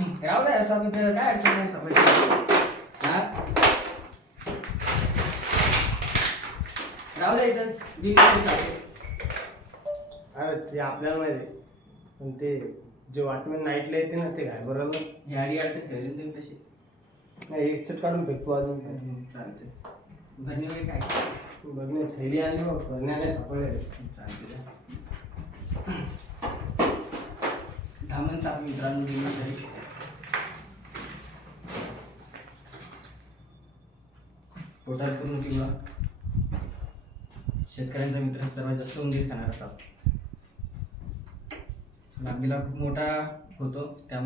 राहू द्या स्वामी, काय अडचण नाही स्वामी. हा राहू द्या इथंच अरे ते आपल्याला माहिती आहे. पण ते जे वॉचमॅन नाईटला येते ना ते काय बरोबर गाडी अडचण ठेवली ना तुम्ही तशी. नाही एक चट काढून फेकतो अजून काय. चालते भरणी वगैरे काय बघणे थैली आणली बघ भरण्याने सापडले. चालते. धामण साप मित्रांनो गेली तरी पोटात पूर्ण किंवा शेतकऱ्यांचा मित्र सर्वात जास्त उंदीर खाणारा साप. लांबीला खूप मोठा होतो त्यामुळे